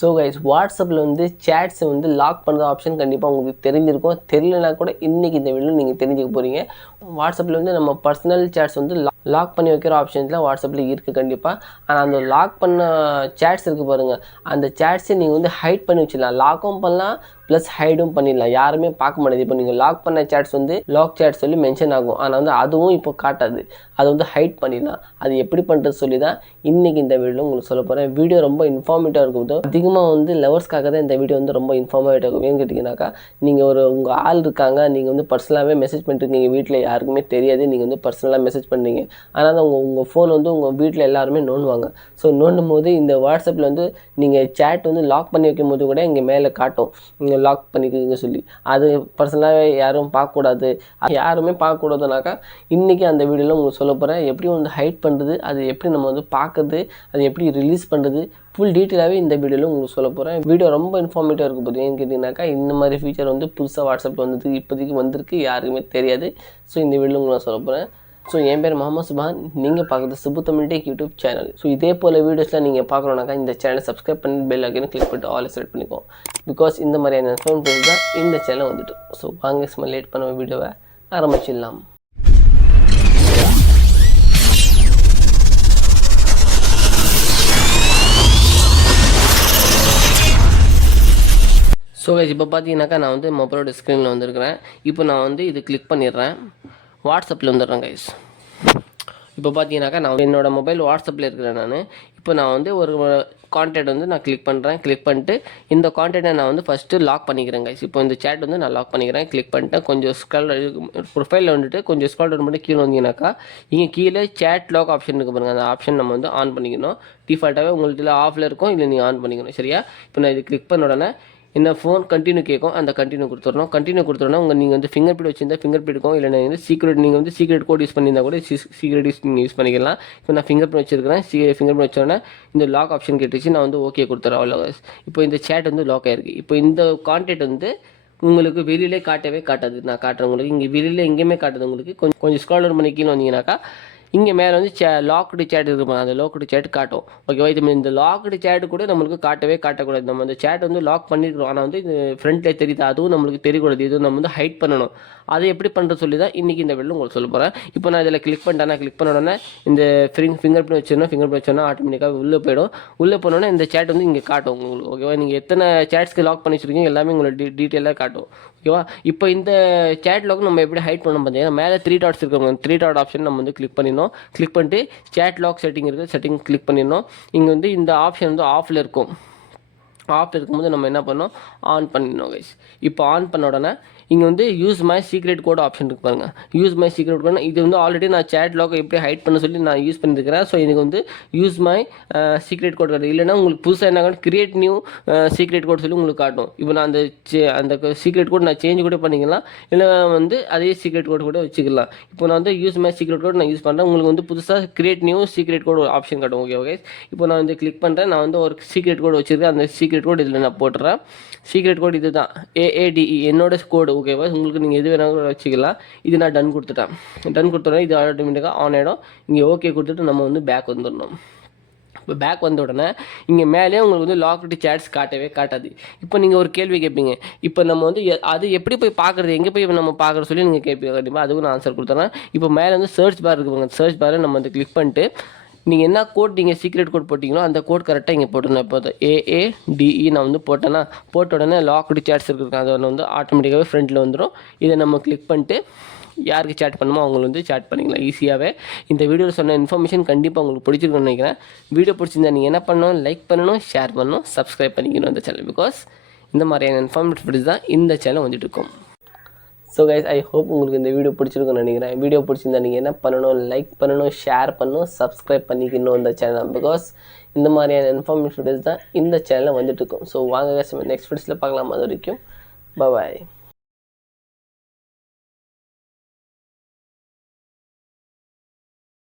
So guys வாட்ஸ்அப்பில் வந்து சேட்ஸை வந்து லாக் பண்ணுற ஆப்ஷன் கண்டிப்பாக உங்களுக்கு தெரிஞ்சிருக்கும். தெரியலனா கூட இன்றைக்கி இந்த வீடியோ நீங்கள் தெரிஞ்சுக்க போகிறீங்க. வாட்ஸ்அப்பில் வந்து நம்ம பர்சனல் சேட்ஸ் வந்து லாக் பண்ணி வைக்கிற ஆப்ஷன்ஸ்லாம் வாட்ஸ்அப்பில் இருக்குது கண்டிப்பாக. ஆனால் அந்த லாக் பண்ண சேட்ஸ் இருக்குது பாருங்கள், அந்த சேட்ஸை நீங்கள் வந்து ஹைட் பண்ணி வச்சிடலாம். லாக்கும் பண்ணலாம் ப்ளஸ் ஹைடும் பண்ணிடலாம். யாருமே பார்க்க முடியாது. இப்போ நீங்கள் லாக் பண்ண சேட்ஸ் வந்து லாக் சேட்ஸ் சொல்லி மென்ஷன் ஆகும். ஆனால் வந்து அதுவும் இப்போ காட்டாது. அதை வந்து ஹைட் பண்ணிடலாம். அது எப்படி பண்ணுறது சொல்லி தான் இன்றைக்கி இந்த வீடியோ உங்களுக்கு சொல்ல போகிறேன். வீடியோ ரொம்ப இன்ஃபார்மேட்டிவாக இருக்கும். அதிகமாக வந்து லவர்ஸ்க்காக தான் இந்த வீடியோ வந்து ரொம்ப இன்ஃபார்மேட்டிவாக இருக்கும். ஏன்னு கேட்டிங்கனாக்கா, நீங்கள் உங்கள் ஆள் இருக்காங்க, நீங்கள் வந்து பர்சனலாகவே மெசேஜ் பண்ணிருக்கீங்க, வீட்டில் யாருக்குமே தெரியாது, நீங்கள் வந்து பர்சனலாக மெசேஜ் பண்ணுறீங்க. ஆனால் உங்கள் ஃபோன் வந்து உங்கள் வீட்டில் எல்லாருமே நோண்டுவாங்க. ஸோ நோண்டும் போது இந்த வாட்ஸ்அப்பில் வந்து நீங்கள் சேட் வந்து லாக் பண்ணி வைக்கும் போது கூட இங்கே மேலே காட்டும், நீங்கள் லாக் பண்ணிக்கிறீங்க சொல்லி. அது பர்சனலாகவே யாரும் பார்க்கக்கூடாது. யாருமே பார்க்கக்கூடாதுனாக்கா இன்றைக்கி அந்த வீடியோவில் உங்களுக்கு சொல்ல போகிறேன். எப்படி வந்து ஹைட் பண்ணுறது, அது எப்படி நம்ம வந்து பார்க்குறது, அது எப்படி ரிலீஸ் பண்ணுறது, ஃபுல் டீட்டெயிலாகவே இந்த வீடியோவில் உங்களுக்கு சொல்ல போகிறேன். வீடியோ ரொம்ப இன்ஃபார்மேட்டிவாக இருக்கும். போது ஏன்னு கேட்டிங்கனாக்கா, இந்த மாதிரி ஃபீச்சர் வந்து புதுசாக வாட்ஸ்அப்பில் வந்தது, இப்போதைக்கு வந்திருக்கு, யாருக்குமே தெரியாது. ஸோ இந்த வீடியோவில் உங்களுக்கு நான் சொல்ல போகிறேன். ஸோ என் பேர் முகமது சுபான், நீங்கள் பார்க்குறது Subbu Tamil tech YouTube channel. So இதே போல் வீடியோஸ்லாம் நீங்கள் பார்க்கணுன்னாக்கா இந்த சேனலை சப்ஸ்கிரைப் பண்ணி பெல் ஐக்கனை கிளிக் பண்ணிட்டு ஆல் செலக்ட் பண்ணிக்கோ. பிகாஸ் இந்த மாதிரியான இன்ஃபர்மேஷன் தான் இந்த சேனல் வந்துட்டு. ஸோ வாங்க சும்மா லேட் பண்ண வீடியோவை ஆரம்பிச்சிடலாம். ஸோ கைஸ், இப்போ பார்த்தீங்கன்னாக்கா நான் வந்து மொபைலோட ஸ்க்ரீனில் வந்துருக்கிறேன். இப்போ நான் வந்து இது கிளிக் பண்ணிடுறேன். வாட்ஸ்அப்பில் வந்துடுறேன் கைஸ். இப்போ பார்த்தீங்கன்னாக்கா நான் என்னோடய மொபைல் வாட்ஸ்அப்பில் இருக்கிறேன். இப்போ நான் வந்து ஒரு கான்டாக்ட் வந்து நான் கிளிக் பண்ணுறேன். கிளிக் பண்ணிட்டு இந்த கான்டாக்டை நான் வந்து ஃபஸ்ட்டு லாக் பண்ணிக்கிறேன் கைஸ். இப்போ இந்த சேட் வந்து நான் லாக் பண்ணிக்கிறேன். கிளிக் பண்ணிட்டேன். கொஞ்சம் ப்ரொஃபைலில் வந்துட்டு கொஞ்சம் ஸ்க்ரால் டவுன் பண்ணி கீழே வந்தீங்கன்னாக்கா இங்கே கீழே சேட் லாக் ஆப்ஷன் இருக்குது பாருங்கள். அந்த ஆப்ஷன் நம்ம வந்து ஆன் பண்ணிக்கணும். டிஃபால்ட்டாகவே உங்களுக்கு ஆஃபில் இருக்கும், இல்லை நீங்கள் ஆன் பண்ணிக்கணும். சரியா? இப்போ நான் இது கிளிக் பண்ண உடனே என்ன ஃபோன் கண்டினியூ கேட்கும். அந்த கண்டினியூ கொடுத்துடணும். கண்டினியூ கொடுத்துட்டோன்னா நீங்கள் வந்து ஃபிங்கர் பிரிண்ட் வச்சிருந்தா ஃபிங்கர் பிரிண்ட் இருக்கும், இல்லை நீங்கள் வந்து சீக்ரெட் கோட் யூஸ் பண்ணியிருந்தா கூட சீக்ரெட் நீங்கள் யூஸ் பண்ணிக்கலாம். இப்போ நான் ஃபிங்கர் பிரிண்ட் வச்சிருக்கிறேன். ஃபிங்கர் பிரிண்ட் வச்சோடனே இந்த லாக் ஆப்ஷன் கேட்டுச்சு. நான் வந்து ஓகே கொடுத்துறேன். அவ்வளோ. இப்போ இந்த சேட் வந்து லாக் ஆகிருக்கு. இப்போ இந்த கான்டாக்ட் வந்து உங்களுக்கு வெளியிலே காட்டவே காட்டாது. நான் காட்டுறேன் உங்களுக்கு. இங்கே வெளியில் எங்கேயுமே காட்டுது உங்களுக்கு. கொஞ்சம் ஸ்க்ரால் டவுன் பண்ணி கீழே வந்தீங்கன்னாக்கா இங்கே மேலே வந்து லாக்டு சேட் இருக்குமா, அந்த லாக்டு சேட் காட்டும். ஓகேவா? இது இந்த லாக்டு சேட்டு கூட நம்மளுக்கு காட்டவே காட்டக்கூடாது. நம்ம அந்த சேட் வந்து லாக் பண்ணியிருக்கிறோம், ஆனால் வந்து இது ஃப்ரண்ட்டில் தெரியுது, அதுவும் நம்மளுக்கு தெரியக்கூடாது. இது நம்ம வந்து ஹைட் பண்ணணும். அதை எப்படி பண்ணுறது சொல்லி தான் இன்றைக்கி இந்த வீடியோவில் உங்களுக்கு சொல்ல போகிறேன். இப்போ நான் இதில் கிளிக் பண்ணிட்டேன். கிளிக் பண்ண உடனே இந்த ஃபிங்கர் பிரிண்ட் வச்சிடணும். ஃபிங்கர் பிரிண்ட் வச்சோன்னா ஆட்டோமேட்டிக்காக உள்ளே போயிடும். உள்ளே போனோன்னே இந்த சேட் வந்து இங்கே காட்டும் உங்களுக்கு. ஓகேவா? நீங்கள் எத்தனை சேட்ஸ்க்கு லாக் பண்ணி வச்சுருக்கீங்க எல்லாமே உங்களுக்கு டீட்டெயிலாக காட்டும். ஓகேவா? இப்போ இந்த சேட் லாக் நம்ம எப்படி ஹைட் பண்ணணும் பார்த்தீங்கன்னா, மேலே 3 டாட்ஸ் இருக்கிறவங்க 3 டாட் ஆப்ஷன் நம்ம வந்து கிளிக் பண்ணிடணும். கிளிக் பண்ணிட்டு சேட் லாக் செட்டிங் இருக்குது, செட்டிங் கிளிக் பண்ணிடணும். இங்கே வந்து இந்த ஆப்ஷன் வந்து ஆஃபில் இருக்கும். ஆஃப் இருக்கும்போது நம்ம என்ன பண்ணோம், ஆன் பண்ணிடணும் கைஸ். இப்போ ஆன் பண்ண உடனே இங்கே வந்து use my secret code option இருக்கு பாருங்க. யூஸ் மை சீக்ரெட் கோட் இது வந்து ஆல்ரெடி நான் சேட் லாக் எப்படி ஹைட் பண்ண சொல்லி நான் யூஸ் பண்ணியிருக்கிறேன். ஸோ எனக்கு வந்து யூஸ் மை சீக்ரெட் கோட் காட்டும். இல்லைனா உங்களுக்கு புதுசாக என்ன காட்டும், கிரியேட் நியூ சீக்ரெட் கோட் சொல்லி உங்களுக்கு காட்டும். இப்போ நான் அந்த சீக்ரெட் கோட் நான் சேஞ்ச் கூட பண்ணிக்கலாம், இல்லை வந்து அதே சீக்ரெட் கோட் கூட வச்சுக்கலாம். இப்போ நான் வந்து யூஸ் மை சீக்ரெட் கோட் நான் யூஸ் பண்ணுறேன். உங்களுக்கு வந்து புதுசாக create new secret code option காட்டும். Okay okay. இப்போ நான் வந்து கிளிக் பண்ணுறேன். நான் வந்து ஒரு சீக்ரெட் கோட் வச்சுருக்கேன். அந்த சீக்ரெட் கோட் இதில் நான் போட்டுறேன். சீக்ரெட் கோட் இது தான், AADE என்னோட கோடு. ஓகேவா? உங்களுக்கு நீங்கள் எது வேணாலும் வச்சுக்கலாம். இது நான் டன் கொடுத்துட்டேன். டன் கொடுத்தோடனே இது ஆட்டோமேட்டிக்காக ஆன் ஆகிடும். இங்கே ஓகே கொடுத்துட்டு நம்ம வந்து பேக் வந்துடணும். இப்போ பேக் வந்த உடனே இங்கே மேலே உங்களுக்கு வந்து லாக்டு சேட்ஸ் காட்டவே காட்டாது. இப்போ நீங்கள் ஒரு கேள்வி கேட்பீங்க, இப்போ நம்ம வந்து அது எப்படி போய் பார்க்குறது, எங்கே போய் நம்ம பார்க்குறது சொல்லி நீங்கள் கேட்பீங்க. கண்டிப்பாக அதுக்கும் நான் ஆன்சர் கொடுத்துறேன். இப்போ மேலே வந்து சர்ச் பார் இருக்குங்க. சர்ச் பாரை நம்ம வந்து கிளிக் பண்ணிட்டு நீங்கள் என்ன கோட் நீங்கள் சீக்ரெட் கோட் போட்டிங்களோ அந்த கோட் கரெக்டாக இங்கே போட்டணும். இப்போ AADE நான் வந்து போட்டேன்னா போட்ட உடனே லாக்டு சேட்ஸ் இருக்குது, அதை வந்து ஆட்டோமேட்டிக்காகவே ஃப்ரண்ட்டில் வந்துடும். இதை நம்ம கிளிக் பண்ணிட்டு யாருக்கு சேட் பண்ணுமோ அவங்களை வந்து சேட் பண்ணிக்கலாம் ஈஸியாகவே. இந்த வீடியோவில் சொன்ன இன்ஃபர்மேஷன் கண்டிப்பாக உங்களுக்கு பிடிச்சிருக்குன்னு நினைக்கிறேன். வீடியோ பிடிச்சிருந்தா நீங்கள் என்ன பண்ணணும், லைக் பண்ணணும், ஷேர் பண்ணணும், சப்ஸ்கிரைப் பண்ணிக்கணும் இந்த சேனல். பிகாஸ் இந்த மாதிரியான இன்ஃபர்மேட்டிவ் வீடியோஸ் தான் இந்த சேனல் வந்துட்டு இருக்கும். ஸோ கைஸ், ஐ ஹோப் உங்களுக்கு இந்த வீடியோ பிடிச்சிருக்குன்னு நினைக்கிறேன். வீடியோ பிடிச்சிருந்தா நீங்கள் என்ன பண்ணணும், லைக் பண்ணணும், ஷேர் பண்ணணும், சப்ஸ்கிரைப் பண்ணிக்கணும் இந்த சேனல். பிகாஸ் இந்த மாதிரியான இன்ஃபர்மேட்டிவ் வீடியோஸ் தான் இந்த சேனலில் வந்துட்டு இருக்கும். ஸோ வாங்க கைஸ், நெக்ஸ்ட் வீடியோஸில் பார்க்கலாம். அது வரைக்கும் பாய்.